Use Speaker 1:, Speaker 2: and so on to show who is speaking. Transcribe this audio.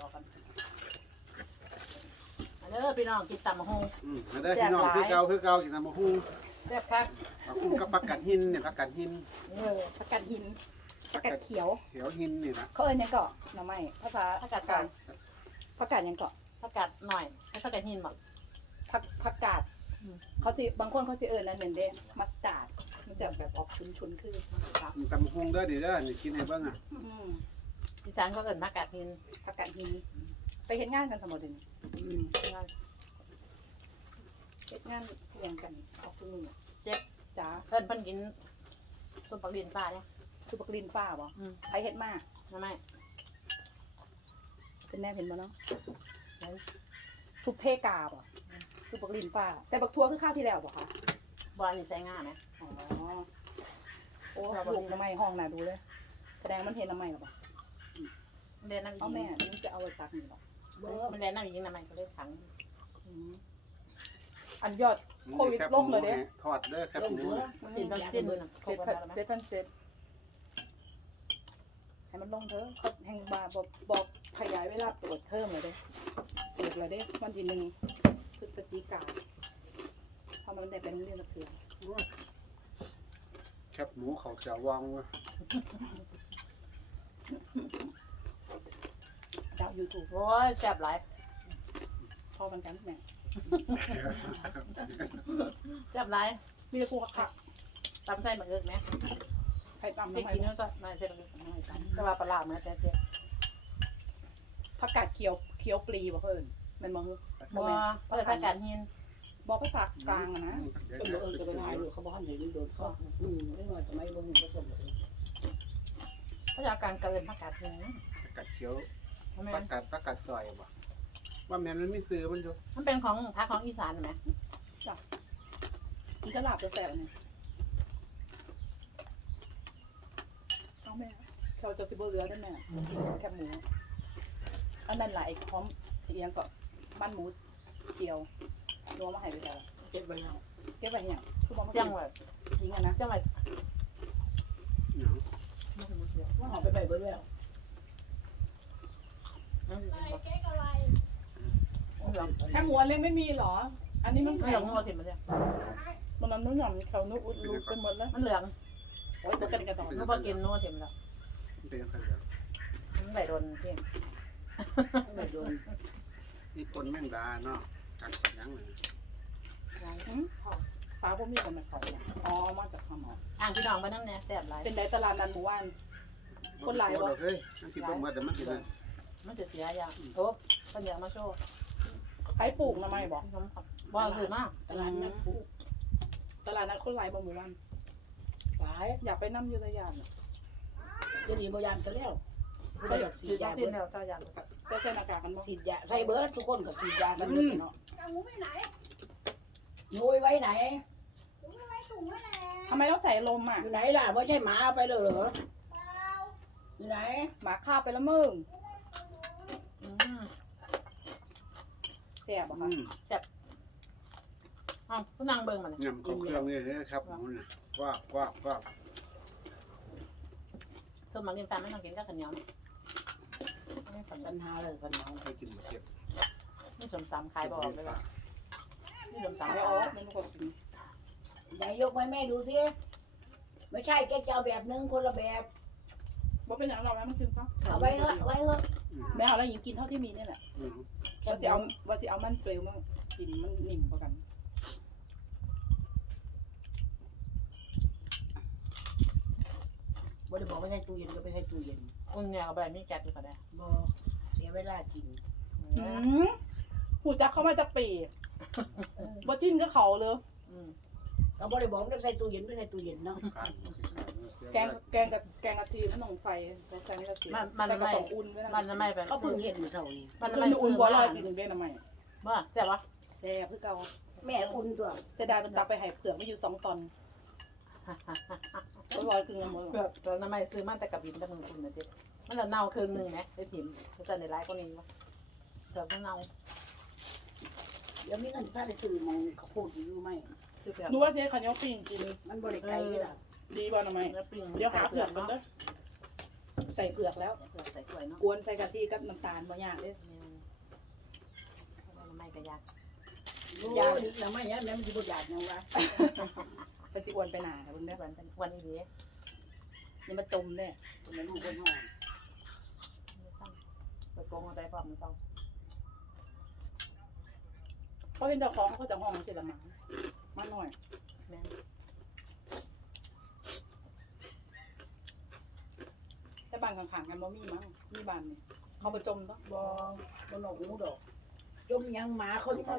Speaker 1: บอกกันเด้อพี่น้องกินตำมะฮง
Speaker 2: มาได้พี่น้องคือเก่ากินตำบักหุ่ง
Speaker 1: แซ่บคัก
Speaker 2: บักหุ่งกับผักกาดหินเนี่ยผักกาดหิน
Speaker 3: ผักกาดหินผักกาดเขียว
Speaker 2: เขียวหินนี่นะ
Speaker 3: เขาเอิ้นยังเกาะหน่อไม้ภาษา
Speaker 1: ผักกาดซอย
Speaker 3: ผักกาดยังเกาะ
Speaker 1: ผักกาดหน่อยผักกาดหินบอก
Speaker 3: ผักกาดเขาสิบางคนเขาจะเอิ้นนั่นเหมือนเด้มัสตาร์ดมันจะแบบออกชุนๆคือครับ
Speaker 2: ตำบักหุ่งเด้อเด้อนี่กินให้เบิ่งอ่ะ
Speaker 1: อีสานก็เกิดผักกาดหิน
Speaker 3: ผักกาดหินไปเฮ็ดงานกันสมมุตินี่เฮ็ดงานเรียงกันออกทุกมื้อเจ็บจ๋า
Speaker 1: เพิ่นเพิ่นกินส้มปักดินปลาเนี่ย
Speaker 3: สุปกลินฟ้าบ่ไผเฮ็ดมา
Speaker 1: ทำไม
Speaker 3: เป็นแน่เห็นบ่เนาะซุปเพกาบ่สุปกลินฟ้าใส่บักทั่วคือข้าวที่แล้วบ่คะ
Speaker 1: บอลนี่ใส่ง่ายไหม
Speaker 3: อ๋อโอ้ลูกน้ำไม้ห้องน่ะดูเลยแสดงมันเห็นน้ำไม้หรอบ่
Speaker 1: เรียนน้ำยิ
Speaker 3: เอา
Speaker 1: ง
Speaker 3: แม่นี่จะเอาไว้ตักนี่หรอ
Speaker 1: มันเรียนน้ำยิงทำไมก็เลยขัง
Speaker 3: อันยอดโควิดลงเลยเด้
Speaker 2: ทอดเด้อครับหมู
Speaker 1: สิ้นต้องสิ้นมือนะครบกันแล้วไหม
Speaker 3: 7,700ให้มันลงเถอะเขาแห่งบาบอกขยายเวลาเปิดเทอมเลยเด้เปิดเลยเด้วันที่1 พฤศจิกายนเพราะมันได้ไปโรงเรียนสักเทื่อ
Speaker 2: แคบหมูเขาจะวางว่ะ
Speaker 3: ดาว YouTube
Speaker 1: โอ้ยแซ่บหลาย
Speaker 3: พอมันกันแม่
Speaker 1: แซ่บหลาย
Speaker 3: มีแต่กูค่ะ
Speaker 1: ตำไส้มะเอิกไหม
Speaker 3: ใครตำ
Speaker 1: ไป
Speaker 3: น้ำไม้
Speaker 1: กินแล้วก็มาใส่มะเอิกไม่ตำแต่ว่าปลาเหมือนแต่เจ๊
Speaker 3: ผักกาดเขียวปลีบ่เพิ่นแม่นบ่ฮู้
Speaker 1: บัวเปิดผักกาดหิน
Speaker 3: บ่ภาษากลางอะนะ
Speaker 4: ต้นจะไปหายอยู่เขาบอกให้เห็นโดนเขาไม่น้อยสมัยบางคนก็ต้น
Speaker 1: เขาจะเอาการเกินผักกาดหิน
Speaker 2: ผักกาดเขียว
Speaker 1: ใช่ไหม
Speaker 2: ผักกาดซอยบ่ว่าแม่นมันมีซื้อมันอยู่
Speaker 1: มันเป็นของพักของอีสานไหม
Speaker 3: นี่ก็ลาบจะแซ่บนี่เอาแม่เขาจะสิบ่เหลือได้แม่แคบหมูอันนั้นหลายพร้อมเอียงก็บ้านหมูเจียวนัวมาให้ไปแล้ว
Speaker 4: เจ็บไปแล้ว
Speaker 3: เก็บไว้เนี่ยคือบ่มา
Speaker 1: เจียงแบบ
Speaker 3: ทิ้งอ่ะนะ
Speaker 1: เจียงแบบ
Speaker 2: เนาะ
Speaker 4: ว่าหอมไปไปเบิ่งแล้ว
Speaker 3: แค่หมูอันเล็กไม่มีหรอ อันนี้มัน
Speaker 1: ไม่
Speaker 3: แข็
Speaker 1: อยาง กงัวถิ่นมาเลย
Speaker 3: มันนุ่มหย่อมเขานุ่มอุดรูไปหมดแล้ว
Speaker 1: มันเหลือง
Speaker 3: โอ้ยตัวกันกระดอง
Speaker 1: นัวพอกินนัวถิ่นแล้ว
Speaker 2: มันเป็นอะไร
Speaker 1: มันใส่โดนเพียง
Speaker 4: ไม่โดน
Speaker 2: นี่ปนแมงดาเนาะกัดยังเลย
Speaker 3: ฟ้าพวกมีคนมาเขาอ๋อมาจากขมอ
Speaker 1: อ่างพี่น้องไปนั่นเนี่ยแซ่บหลาย
Speaker 3: เป็นไดตลาดนันหมู่บ้าน คนหลายบ่
Speaker 2: เฮ้ยนั่นที่บ่หมดแต่มันสิได้
Speaker 1: มันจะเสียอย่างโอ้คนอยากมาโชว์
Speaker 3: ใครปลูกนะไม่บอก
Speaker 1: บ่ซื้อมาก
Speaker 4: ตลาดนัดผู้
Speaker 3: ตลาดนัดคนหลายบ่หมู่บ้าน
Speaker 4: ขาย
Speaker 3: อยากไปนั่งยุทธยาน
Speaker 4: จะหนีโบยานกันแล้ว
Speaker 1: ก็อยากซื้อยาสิ้นแล้วเจ้าอย่าง
Speaker 3: ก็ใส่หน้ากากกันบ่
Speaker 4: ฉีดยาใส่เบิร์ดทุกคนก็ฉีดยากันหมดเนาะหนูไปไหนหนูไว้ไหน
Speaker 3: ทำไมต้องใส่ลมอ่ะ
Speaker 4: อยู่ไหนล่ะไม่ใช่หมาเอาไปเลยเหรออยู่ไหน
Speaker 3: หมาฆ่าไปแล้วมึงแซ่บอ่ะค่ะ
Speaker 1: อ้าวผู้นางเบิ่งมัน
Speaker 2: ยำของเครื่องนี่เลยครับหมูน่ะว่า
Speaker 1: ส้มมากินแฟนไม่ต้องกินก็ขันเหนียวไม่ขัน
Speaker 4: ปัญหาเลยกันเนาะ
Speaker 2: เคยกินหมดเก็บ
Speaker 1: ไม่สมตำขายบอกเลยว่าไม่สม
Speaker 3: สา
Speaker 1: ตำ
Speaker 3: ย
Speaker 1: ไม่
Speaker 3: อ๋
Speaker 1: อ
Speaker 3: อ
Speaker 1: อก
Speaker 3: มันก็กิน
Speaker 4: ไหนยกให้แม่ดูสิไม่ใช่แกจะเอาแบบนึงคนละแบบ
Speaker 3: บ่เป็นอย่างเราแล้วมันกินซะ
Speaker 4: เอาไว้เถอะไว้เถอะ
Speaker 3: แม่เอาแล้วหญิงกินเท่าที่มีนี่แหละ
Speaker 4: แค่
Speaker 3: ว่าสิเอามันเปลวมากินมันนิ่มกว่ากัน
Speaker 4: บ่ได้บอกว่าใส่ตู้เย็นก็ไปใส่ตู้เย็น
Speaker 1: อุ่นเนี่ยเอาไปมีแก๊สอยู่ก็ได้
Speaker 4: บ่เสียเวลากิน
Speaker 3: หูจักเข้ามาจากปีบ่จิ้นก็เขาเลย
Speaker 4: เราบ่ได้บอกว่าใส่ตู้เย็นไม่ใส่ตู้เย็นเนาะ
Speaker 3: แกงกะทิมันต้องใส่ใส่ไม่กระเทียมแต่กระป๋องอุ่นไว้นะ
Speaker 1: มันไม่เป็น
Speaker 4: เขาเพิ่งเห็นเมื่อเช้านี้
Speaker 1: มัน
Speaker 3: มัน
Speaker 1: ไม่
Speaker 3: อุ่
Speaker 1: ซื้
Speaker 3: น
Speaker 1: อ
Speaker 3: บ่
Speaker 1: มา
Speaker 3: ร้อยปีนึงได้นะไม่
Speaker 1: ว่าแต่ว่า
Speaker 3: แซ่บคือเก่า
Speaker 4: แม่อุ่นตัว
Speaker 3: เสียดายมันตักไปให้เปลือกไม่อยู่2 ตอนร้อยกึ่งหมด
Speaker 1: เกือบตอนนั้นไม่ซื้อมาแต่กับบินตั้ง1 คุณนะเจ๊มันจะเน่าคืนนึงนะไอ้ถิ่มเขาจะในร้ายกว่านี้วะเกือบต้องเน่า
Speaker 4: เดี๋ยวมีเงินพาไปซื้อมองเขาพูดอยู่ไหม
Speaker 1: ซื้อเปลือก
Speaker 3: รู้ว่าเสียขันยกปิ้งกิน
Speaker 4: มันบริไกลเลยล่ะ
Speaker 3: ดีบ่นะไม่
Speaker 1: แล้วปิ้ง
Speaker 3: เดี๋ยวหาเปลือกมันเด้อใส่เผือกแล้ว
Speaker 1: เผือกใส่ถ้วยเนาะ
Speaker 3: กวนใส่กะทิกับน้ำตาลบ่ยากเด้
Speaker 1: แม่เพราะว่าไม่กระยาก
Speaker 4: โอ้ยแล้วไม่ยัดแล้วมันสิบ่หยาดยังวะ
Speaker 3: ไปสิอ้วนไปหนาค่ะเบิ่งเด้อ
Speaker 1: วันนี้ดี
Speaker 3: อย่ามาจมเด้อ
Speaker 4: คนนั้นลูกคนน้อง
Speaker 1: เปิดโกงอะไรพร้อมมันต้อง
Speaker 3: เพราะเป็นเจ้าของเขาก็จะห้องสิละหมาหน่อย
Speaker 1: แม่
Speaker 3: แต่บ้านข้างๆกันบ่มีมั้งมีบ้านนี่เขาประจมต้อง
Speaker 4: บ่นอกหูดอกจมยังหมาเขา